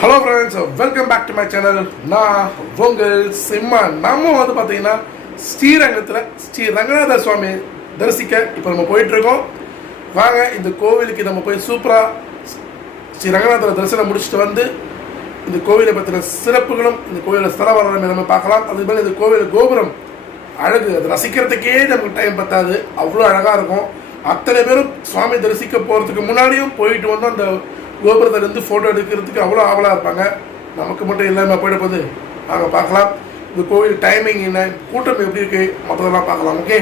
Hello friends welcome back to my channel நான் உங்கள் சிம்மா நம்ம வந்து பார்த்தீங்கன்னா ஸ்ரீரங்கத்தில் ஸ்ரீ ரங்கநாத சுவாமி தரிசிக்க இப்போ நம்ம போயிட்டுருக்கோம். வாங்க இந்த கோவிலுக்கு நம்ம போய் சூப்பராக ஸ்ரீ ரங்கநாதர் தரிசனம் முடிச்சுட்டு வந்து இந்த கோவிலை பற்றின சிறப்புகளும் இந்த கோவிலில் ஸ்தல வரணும் நம்ம பார்க்கலாம். அது மாதிரி இந்த கோவில் கோபுரம் அழகு. அது ரசிக்கிறதுக்கே நமக்கு டைம் பத்தாது. அவ்வளோ அழகாக இருக்கும். அத்தனை பேரும் சுவாமி தரிசிக்க போகிறதுக்கு முன்னாடியும் போயிட்டு வந்து அந்த கோபுரத்துலேருந்து ஃபோட்டோ எடுக்கிறதுக்கு அவ்வளோ ஆவலாக இருப்பாங்க. நமக்கு மட்டும் இல்லாமல் போயிட போகுது. நாங்கள் பார்க்கலாம். இந்த கோவில் டைமிங் என்ன? கூட்டம் எப்படி இருக்குது மற்றதெல்லாம் பார்க்கலாம் ஓகே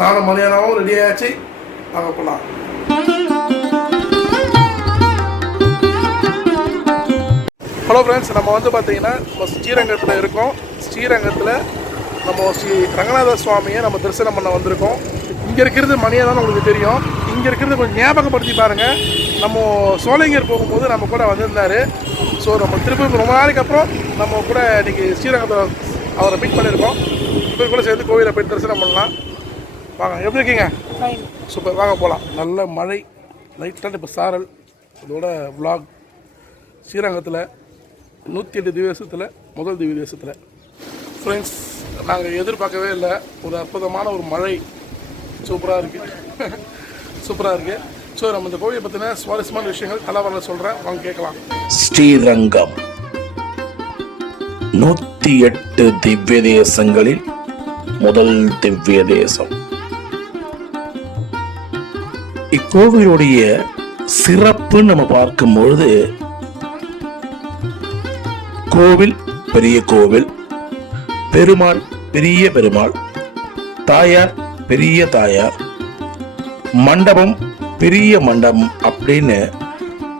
நானும் மதியானமும் ரெடி ஆயாச்சு. நாங்கள் போகலாம் ஹலோ ஃப்ரெண்ட்ஸ் நம்ம வந்து பார்த்தீங்கன்னா நம்ம ஸ்ரீரங்கத்தில் இருக்கோம். ஸ்ரீரங்கத்தில் நம்ம ஸ்ரீ ரங்கநாத சுவாமியை நம்ம தரிசனம் பண்ண வந்திருக்கோம். இங்கே இருக்கிறது மணியாக உங்களுக்கு தெரியும். இங்கே இருக்கிறது கொஞ்சம் ஞாபகப்படுத்தி பாருங்கள் நம்ம சோலைங்கர் போகும்போது நம்ம கூட வந்திருந்தார். ஸோ நம்ம திருப்பி ரொம்ப நாளைக்கு அப்புறம் நம்ம கூட இன்றைக்கி ஸ்ரீரங்கத்தில் அவரை மீட் பண்ணியிருக்கோம். இவர் கூட சேர்ந்து கோவிலை போய் தரிசனம் பண்ணலாம். வாங்க எப்படி இருக்கீங்க? சூப்பர் வாங்க போகலாம் நல்ல மழை லைட்டாக இப்போ சாரல் இதோட vlog. ஸ்ரீரங்கத்தில் நூற்றி எட்டு திவ்யதேசத்தில் முதல் திவ்ய தேசத்தில் ஃப்ரெண்ட்ஸ் நாங்கள் எதிர்பார்க்கவே இல்லை. ஒரு அற்புதமான ஒரு மழை. சூப்பராக இருக்குது சூப்பராக இருக்குது ஸோ நம்ம இந்த கோவிலை பற்றின சுவாரஸ்யமான விஷயங்கள் கலாவரில் சொல்கிறேன் வாங்க கேட்கலாம். ஸ்ரீரங்கம். நூத்தி எட்டு திவ்ய தேசங்களில் முதல் திவ்ய தேசம் இக்கோவிலுடைய சிறப்பு நம்ம பார்க்கும் பொழுது கோவில் பெரிய கோவில் பெருமாள் பெரிய பெருமாள் தாயார் பெரிய தாயார் மண்டபம் பெரிய மண்டபம் அப்படின்னு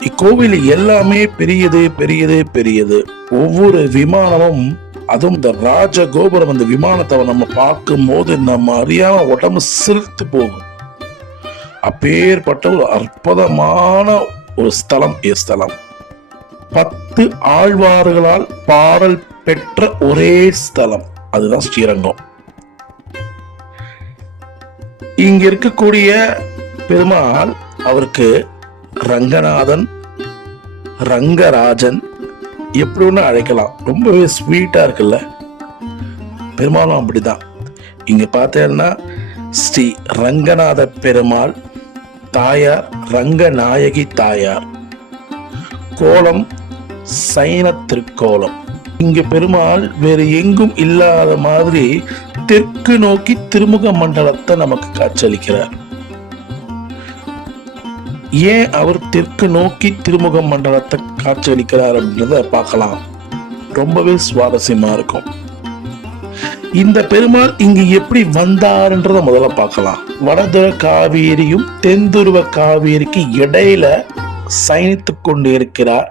இக்கோவில் எல்லாமே பெரியது பெரியது பெரியது. ஒவ்வொரு விமானமும் அதுவும் இந்த ராஜ கோபுரம் அந்த விமானத்தை நம்ம பார்க்கும் போது நம்ம அறியாம உடம்பு சிரித்து போகும். அப்பேற்பட்ட ஒரு அற்புதமான ஒரு ஸ்தலம் ஸ்தலம். பத்து ஆழ்வார்களால் பாடல் பெற்ற ஒரே ஸ்தலம். அதுதான் ஸ்ரீரங்கம். இங்க இருக்கக்கூடிய பெருமாள் அவருக்கு ரங்கநாதன் ரங்கராஜன் எப்படி ஒன்று அழைக்கலாம்? ரொம்பவே ஸ்வீட்டா இருக்குல்ல? பெருமாளும் அப்படிதான். இங்க பார்த்தேன்னா ஸ்ரீ ரங்கநாத பெருமாள் தாயார் ரங்கநாயகி தாயார். கோலம் சைன திருக்கோலம். இங்க பெருமாள் வேறு எங்கும் இல்லாத மாதிரி தெற்கு நோக்கி திருமுக மண்டலத்தை நமக்கு காட்சியளிக்கிறார். ஏன் அவர் தெற்கு நோக்கி திருமுக மண்டலத்தை காட்சியளிக்கிறார் அப்படின்றத பார்க்கலாம். ரொம்பவே சுவாரஸ்யமா இருக்கும். இந்த பெருமாள் இங்கு எப்படி வந்தாருன்றத முதல்ல பார்க்கலாம். வடதுர காவேரியும் தென்துருவ காவேரிக்கு இடையில சயனித்துக் கொண்டு இருக்கிறார்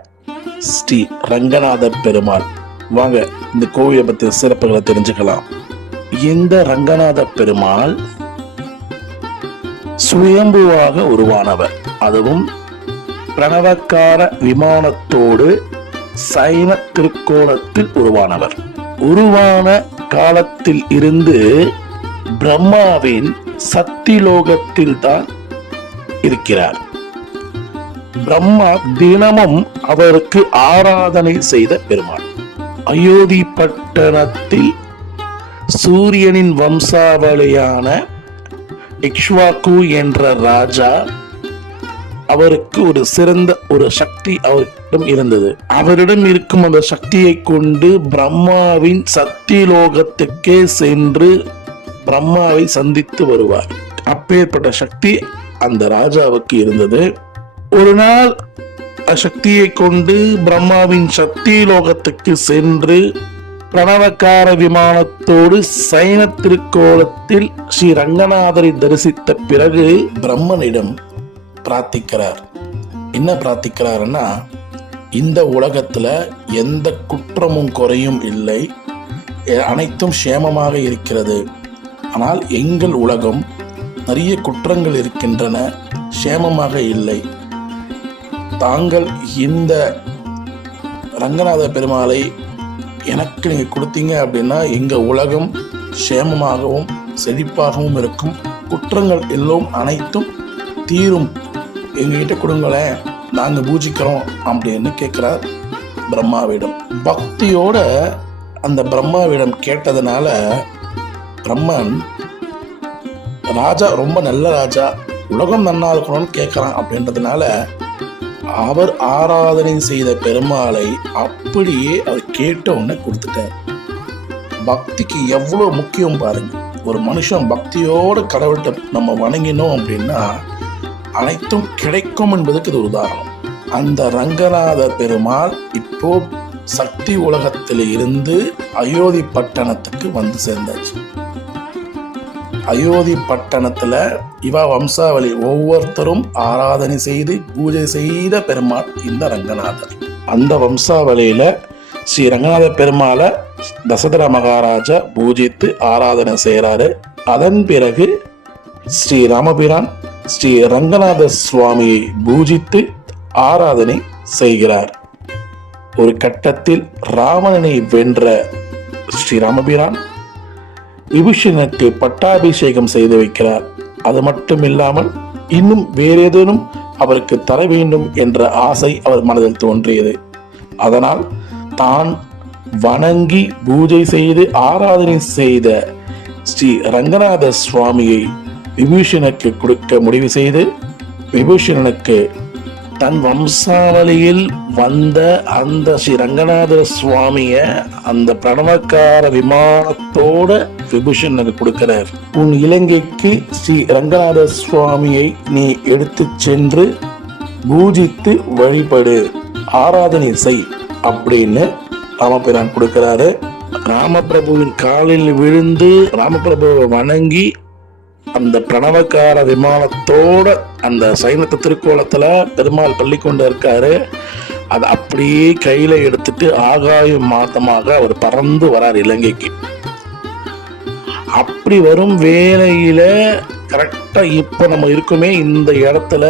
ஸ்ரீ ரங்கநாத பெருமாள். வாங்க இந்த கோவிலை பத்தி சிறப்புகளை தெரிஞ்சுக்கலாம். இந்த ரங்கநாத பெருமாள் சுயம்புவாக உருவானவர். அதுவும் பிரணவக்கார விமானத்தோடு சைன திருக்கோணத்தில் உருவானவர். உருவான காலத்தில் இருந்து பிரம்மாவின் சக்திலோகத்தில் தான் இருக்கிறார். பிரம்மா தினமும் அவருக்கு ஆராதனை செய்த பெருமாள். அயோத்தி பட்டணத்தில் சூரியனின் வம்சாவளியான இக்ஷ்வாக்கு என்ற ராஜா அவருக்கு ஒரு சிறந்த ஒரு சக்தி அவரிடம் இருந்தது. அவரிடம் இருக்கும் அந்த சக்தியை கொண்டு பிரம்மாவின் சத்தியலோகத்துக்கே சென்று பிரம்மாவை சந்தித்து வருவார். அப்பேற்பட்ட சக்தி அந்த ராஜாவுக்கு இருந்தது. ஒரு நாள் அசக்தியை கொண்டு பிரம்மாவின் சக்தி லோகத்துக்கு சென்று பிரணவக்கார விமானத்தோடு சைன திருக்கோலத்தில் ஸ்ரீ ரங்கநாதரை தரிசித்த பிறகு பிரம்மனிடம் பிரார்த்திக்கிறார். என்ன பிரார்த்திக்கிறாருன்னா இந்த உலகத்துல எந்த குற்றமும் குறையும் இல்லை. அனைத்தும் சேமமாக இருக்கிறது. ஆனால் எங்கள் உலகம் நிறைய குற்றங்கள் இருக்கின்றன சேமமாக இல்லை. தாங்கள் இந்த ரங்கநாத பெருமாளை எனக்கு நீங்கள் கொடுத்தீங்க அப்படின்னா எங்கள் உலகம் சேமமாகவும் செழிப்பாகவும் இருக்கும். குற்றங்கள் எல்லாம் அனைத்தும் தீரும். எங்ககிட்ட கொடுங்களேன் நாங்கள் பூஜிக்கிறோம் அப்படின்னு கேட்குறார் பிரம்மாவிடம். பக்தியோட அந்த பிரம்மாவிடம் கேட்டதுனால பிரம்மன் ராஜா ரொம்ப நல்ல ராஜா. உலகம் நன்னா இருக்கணும்னு கேட்குறான். அப்படின்றதுனால அவர் ஆராதனை செய்த பெருமாளை அப்படியே அவர் கேட்ட உடனே கொடுத்துட்டார். பக்திக்கு எவ்வளோ முக்கியம் பாருங்க. ஒரு மனுஷன் பக்தியோட கடவுள்கிட்ட நம்ம வணங்கினோம் அப்படின்னா அனைத்தும் கிடைக்கும் என்பதுக்கு இது ஒரு உதாரணம். அந்த ரங்கநாத பெருமாள் இப்போ சக்தி உலகத்தில் இருந்து அயோத்தி பட்டணத்துக்கு வந்து சேர்ந்தாச்சு. அயோத்தி பட்டணத்தில் இவ வம்சாவளி ஒவ்வொருத்தரும் ஆராதனை செய்து பூஜை செய்த பெருமாள் இந்த ரங்கநாதர். அந்த வம்சாவளியில் ஸ்ரீ ரங்கநாத பெருமாளை தசதர மகாராஜா பூஜித்து ஆராதனை செய்கிறாரு. அதன் பிறகு ஸ்ரீ ராமபிரான் ஸ்ரீ ரங்கநாத சுவாமியை பூஜித்து ஆராதனை செய்கிறார். ஒரு கட்டத்தில் ராவணனை வென்ற ஸ்ரீ ராமபிரான் விபூஷணனுக்கு பட்டாபிஷேகம் செய்து வைக்கிறார். அது மட்டும் இல்லாமல் இன்னும் வேறேதேனும் அவருக்கு தர வேண்டும் என்ற ஆசை அவர் மனதில் தோன்றியது. அதனால் தான் வணங்கி பூஜை செய்து ஆராதனை செய்த ஸ்ரீ ரங்கநாத சுவாமியை விபூஷணனுக்கு கொடுக்க முடிவு செய்து விபூஷணனுக்கு தன் வம்சாவளியில் வந்த அந்த ஸ்ரீ ரங்கநாத சுவாமிய அந்த பிரணவக்கார விமானத்தோட விபூஷணனுக்கு கொடுக்கிறார். உன் இலங்கைக்கு ஸ்ரீ ரங்கநாத சுவாமியை நீ எடுத்து சென்று பூஜித்து வழிபடு. ஆராதனை செய். அப்படின்னு ராமபிரான் கொடுக்கிறாரு. ராமபிரபுவின் காலில் விழுந்து ராமபிரபுவை வணங்கி அந்த பிரணவக்கார விமானத்தோட அந்த சைனத்தை திருக்கோலத்துல பெருமாள் பள்ளி கொண்டு இருக்காரு. அதை அப்படியே கையில எடுத்துட்டு ஆகாய மாத்தமாக அவர் பறந்து வரார் இலங்கைக்கு. அப்படி வரும் வேலையில் கரெக்டா இப்போ நம்ம இருக்குமே இந்த இடத்துல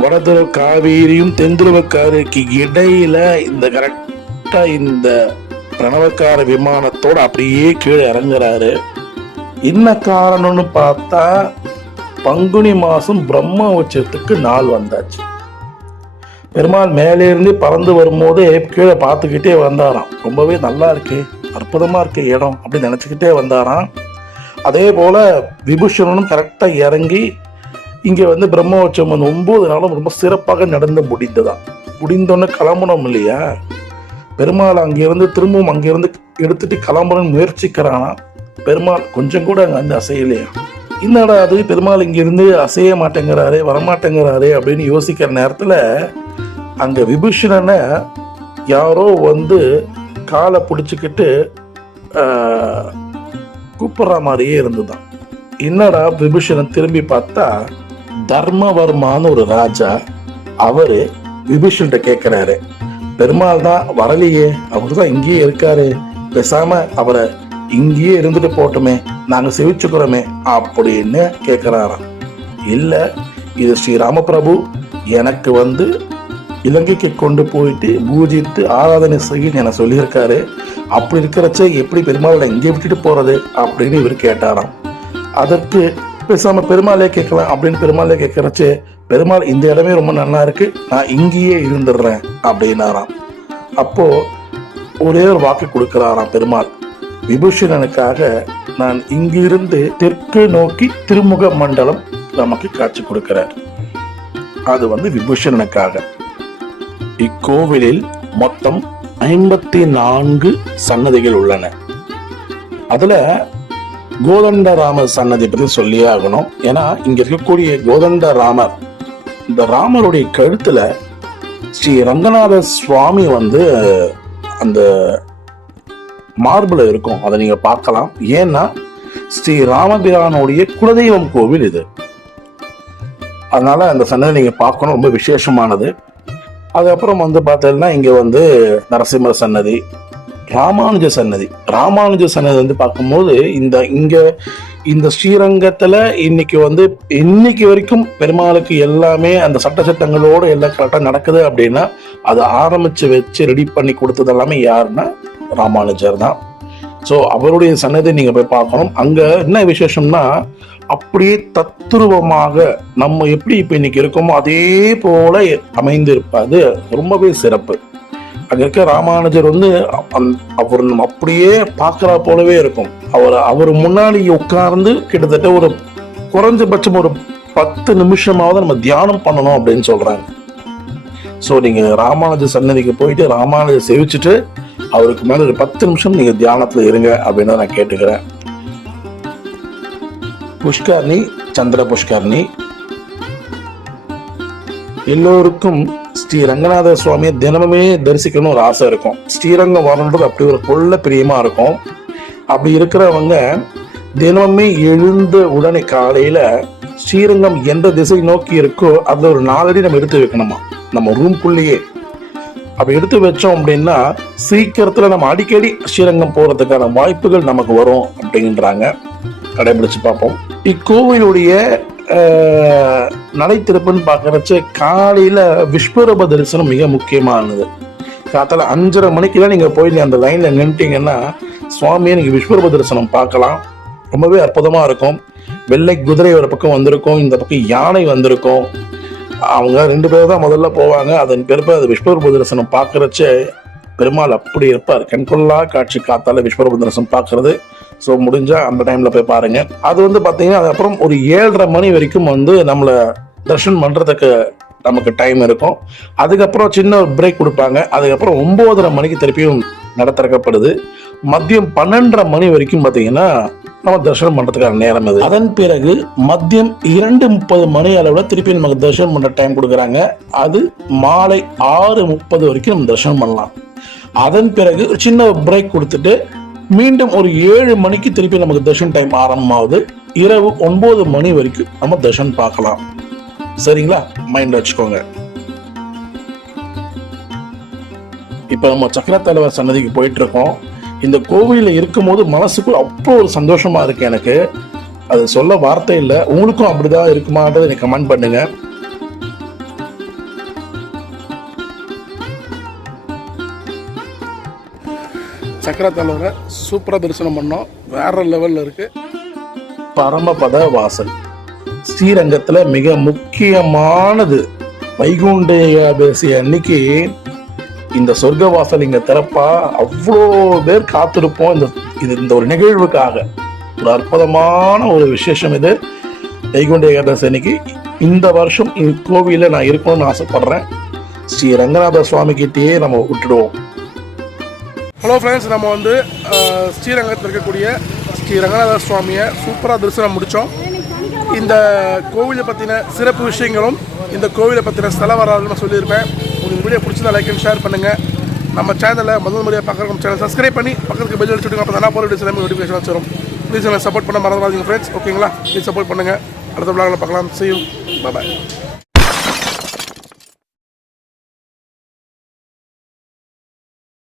வடதுருவ காவேரியும் தென்துருவ காவேரிக்கு இடையில இந்த கரெக்டா இந்த பிரணவக்கார விமானத்தோட அப்படியே கீழே இறங்குறாரு. என்ன காரணம்னு பார்த்தா பங்குனி மாசம் பிரம்ம உச்சத்துக்கு நாள் வந்தாச்சு. பெருமாள் மேலே இருந்து பறந்து வரும்போதே கீழே பார்த்துக்கிட்டே வந்தாராம். ரொம்பவே நல்லா இருக்கு அற்புதமாக இருக்கு இடம் அப்படின்னு நினச்சிக்கிட்டே வந்தாராம். அதே போல விபூஷணனும் கரெக்டாக இறங்கி இங்கே வந்து பிரம்மோற்சவம் வந்து ஒம்பது நாளும் ரொம்ப சிறப்பாக நடந்து முடிந்ததான் முடிந்தோன்னு கிளம்பணும் இல்லையா? பெருமாள் அங்கேருந்து திரும்பவும் அங்கேருந்து எடுத்துட்டு கிளம்பணும்னு முயற்சிக்கிறானா பெருமாள் கொஞ்சம் கூட அங்கே வந்து அசையலையா? என்னடா அது? பெருமாள் இங்கேருந்து அசைய மாட்டேங்கிறாரே வரமாட்டேங்கிறாரே அப்படின்னு யோசிக்கிற நேரத்தில் அங்கே விபூஷணனை யாரோ வந்து காலை பிடிச்சிக்கிட்டு கூப்பிட்ற மாதிரியே இருந்துதான் என்னடா விபூஷணன் திரும்பி பார்த்தா தர்மவர்மான்னு ஒரு ராஜா அவரு விபூஷன்கிட்ட கேட்கிறாரு பெருமாள் தான் வரலையே அவர் தான் இங்கேயே இருக்காரு. பேசாம அவரை இங்கேயே இருந்துட்டு போட்டோமே நாங்க செவிச்சுக்கிறோமே அப்படின்னு கேட்கிறாராம் இல்ல இது ஸ்ரீராமபிரபு எனக்கு வந்து இலங்கைக்கு கொண்டு போயிட்டு பூஜித்து ஆராதனை செய்ய என சொல்லியிருக்காரு. அப்படி இருக்கிறச்ச எப்படி பெருமாளை இங்கே விட்டுட்டு போறது அப்படின்னு இவர் கேட்டாராம். அதற்கு பேசாம பெருமாளே கேட்கலாம் அப்படின்னு பெருமாளே கேட்கறச்சு பெருமாள் இந்த இடமே ரொம்ப நல்லா இருக்கு. நான் இங்கேயே இருந்துடுறேன் அப்படின்னாராம். அப்போ ஒரே ஒரு வாக்கு கொடுக்கிறாராம் பெருமாள். விபூஷணனுக்காக நான் இங்கிருந்து தெற்கு நோக்கி திருமுக மண்டலம் நமக்கு காட்சி கொடுக்கிறார். அது வந்து விபூஷணனுக்காக. இக்கோவிலில் மொத்தம் ஐம்பத்தி நான்கு சன்னதிகள் உள்ளன. அதுல கோதண்ட ராமர் சன்னதி பற்றி சொல்லியே ஆகணும். ஏன்னா இங்க இருக்கக்கூடிய கோதண்ட ராமர் இந்த ராமருடைய கழுத்துல ஸ்ரீ ரங்கநாத சுவாமி வந்து அந்த மார்பிள் இருக்கும். அதை நீங்க பார்க்கலாம். ஏன்னா ஸ்ரீ ராமபிரானுடைய குலதெய்வம் கோவில் இது. அதனால அந்த சன்னதி நீங்க பார்க்கணும். ரொம்ப விசேஷமானது. அதுக்கப்புறம் வந்து பார்த்தீங்கன்னா இங்க வந்து நரசிம்மர் சன்னதி ராமானுஜ சன்னதி. ராமானுஜ சன்னதி வந்து பார்க்கும்போது இந்த இங்க இந்த ஸ்ரீரங்கத்துல இன்னைக்கு வந்து இன்னைக்கு வரைக்கும் பெருமாளுக்கு எல்லாமே அந்த சட்ட சட்டங்களோடு எல்லாம் கரெக்டாக நடக்குது அப்படின்னா அதை ஆரம்பிச்சு வச்சு ரெடி பண்ணி கொடுத்தது எல்லாமே யாருன்னா ராமானுஜர் தான். ஸோ அவருடைய சன்னதி நீங்க போய் பார்க்கணும். அங்க என்ன விசேஷம்னா அப்படியே தத்துருவமாக நம்ம எப்படி இப்போ இன்னைக்கு இருக்கோமோ அதே போல அமைந்திருப்பது ரொம்பவே சிறப்பு. அங்க இருக்க ராமானுஜர் வந்து அவர் நம்ம அப்படியே பார்க்கறா போலவே இருக்கும். அவர் அவர் முன்னாடி உட்கார்ந்து கிட்டத்தட்ட ஒரு குறைஞ்சபட்சம் ஒரு பத்து நிமிஷமாவது நம்ம தியானம் பண்ணணும் அப்படின்னு சொல்றாங்க. ஸோ நீங்க ராமானுஜர் சன்னதிக்கு போயிட்டு ராமானுஜர் சேவிச்சுட்டு அவருக்கு மேல ஒரு பத்து நிமிஷம் நீங்க தியானத்துல இருங்க அப்படின்னு நான் கேட்டுக்கிறேன். புஷ்கர்ணி சந்திர புஷ்கர்ணி எல்லோருக்கும் ஸ்ரீ ரங்கநாத சுவாமியை தினமுமே தரிசிக்கணும்னு ஒரு ஆசை இருக்கும். ஸ்ரீரங்கம் வரணுன்றது அப்படி ஒரு கொள்ள பிரியமா இருக்கும். அப்படி இருக்கிறவங்க தினமுமே எழுந்த உடனே காலையில ஸ்ரீரங்கம் எந்த திசை நோக்கி இருக்கோ அதுல ஒரு நாலடி நம்ம எடுத்து வைக்கணுமா? நம்ம ரூம்குள்ளேயே அப்படி எடுத்து வச்சோம் அப்படின்னா சீக்கிரத்துல நம்ம அடிக்கடி ஸ்ரீரங்கம் போறதுக்கான வாய்ப்புகள் நமக்கு வரும் அப்படின்றாங்க. கடைபிடிச்சு பார்ப்போம். இக்கோவிலுடைய நடைத்திருப்புன்னு பார்க்குறச்ச காலையில் விஸ்வரூப தரிசனம் மிக முக்கியமானது. காத்தால அஞ்சரை மணிக்கெல்லாம் நீங்கள் போய் அந்த லைனில் நின்றுட்டீங்கன்னா சுவாமியை நீங்கள் விஸ்வரூப தரிசனம் பார்க்கலாம். ரொம்பவே அற்புதமாக இருக்கும். வெள்ளை குதிரை ஒரு பக்கம் வந்திருக்கும் இந்த பக்கம் யானை வந்திருக்கும். அவங்க ரெண்டு பேர் தான் முதல்ல போவாங்க. அதன் பிறப்பு அது விஸ்வரூப தரிசனம் பார்க்குறச்சே பெருமாள் அப்படி இருப்பார். கண்கொள்ளா காட்சி காத்தால விஸ்வரூப தரிசனம் பார்க்கறது. ஸோ முடிஞ்சால் அந்த டைமில் போய் பாருங்கள் அது வந்து பார்த்தீங்கன்னா அதுக்கப்புறம் ஒரு ஏழரை மணி வரைக்கும் வந்து நம்மளை தர்ஷன் பண்ணுறதுக்கு நமக்கு டைம் இருக்கும். அதுக்கப்புறம் சின்ன ஒரு பிரேக் கொடுப்பாங்க. அதுக்கப்புறம் ஒம்போதரை மணிக்கு திருப்பியும் நட திறக்கப்படுது மதியம் பன்னெண்டரை மணி வரைக்கும் பார்த்தீங்கன்னா நம்ம தரிசனம் பண்ணுறதுக்கான நேரம் இது. அதன் பிறகு மதியம் இரண்டு முப்பது மணி அளவில் திருப்பி நமக்கு தரிசனம் பண்ணுற டைம் கொடுக்குறாங்க. அது மாலை ஆறு முப்பது வரைக்கும் நம்ம தரிசனம் பண்ணலாம். அதன் பிறகு சின்ன பிரேக் கொடுத்துட்டு மீண்டும் ஒரு ஏழு மணிக்கு திருப்பி நமக்கு தர்ஷன் டைம் ஆரம்பமாகுது. இரவு ஒன்பது மணி வரைக்கும் நம்ம தர்ஷன் பார்க்கலாம். சரிங்களா? மைண்ட் வச்சுக்கோங்க. இப்போ நம்ம சக்கர தலைவர் சன்னதிக்கு போயிட்டு இருக்கோம் இந்த கோவிலில் இருக்கும்போது மனசுக்குள்ள அவ்வளோ ஒரு சந்தோஷமா இருக்கு எனக்கு. அது சொல்ல வார்த்தை இல்லை. உங்களுக்கும் அப்படிதான் இருக்குமான்றதை எனக்கு கமெண்ட் பண்ணுங்கள் சக்கர தலைவரை சூப்பராக தரிசனம் பண்ணோம். வேற லெவலில் இருக்கு. பரமபத வாசல் ஸ்ரீரங்கத்துல மிக முக்கியமானது. வைகுண்ட ஏகாதசி அன்னைக்கு இந்த சொர்க்க வாசல் இங்க திறப்பா அவ்வளோ பேர் காத்திருப்போம். இந்த இது இந்த ஒரு நிகழ்வுக்காக. ஒரு அற்புதமான ஒரு விசேஷம் இது. வைகுண்ட ஏகாதசி அன்னைக்கு. இந்த வருஷம் இக்கோவில நான் இருக்கணும்னு ஆசைப்படுறேன். ஸ்ரீ ரங்கநாத சுவாமி கிட்டேயே நம்ம விட்டுடுவோம். ஹலோ ஃப்ரெண்ட்ஸ் நம்ம வந்து ஸ்ரீரங்கத்தில் இருக்கக்கூடிய ஸ்ரீ ரங்கநாத சுவாமியை சூப்பராக தரிசனம் முடித்தோம் இந்த கோவிலை பற்றின சிறப்பு விஷயங்களும் இந்த கோவிலை பற்றின ஸ்தல வரலாறு நான் சொல்லியிருப்பேன். உங்களுக்கு வீடியோ பிடிச்சதா லைக் அண்ட் ஷேர் பண்ணுங்கள் நம்ம சேனலை முதல் முறையாக பார்க்குற சேனல் சப்ஸ்கிரைப் பண்ணி பக்கத்துக்கு பெல் அடிச்சுட்டு அப்போ நான் போகிற வீடியோஸ் நோட்டிஃபிகேஷன் வரும் ப்ளீஸ் சப்போர்ட் பண்ண மறந்துடாதீங்க ஃப்ரெண்ட்ஸ் ஓகேங்களா ப்ளீஸ் சப்போர்ட் பண்ணுங்கள் அடுத்த விழாவில் பார்க்கலாம். செய்யும் பாய்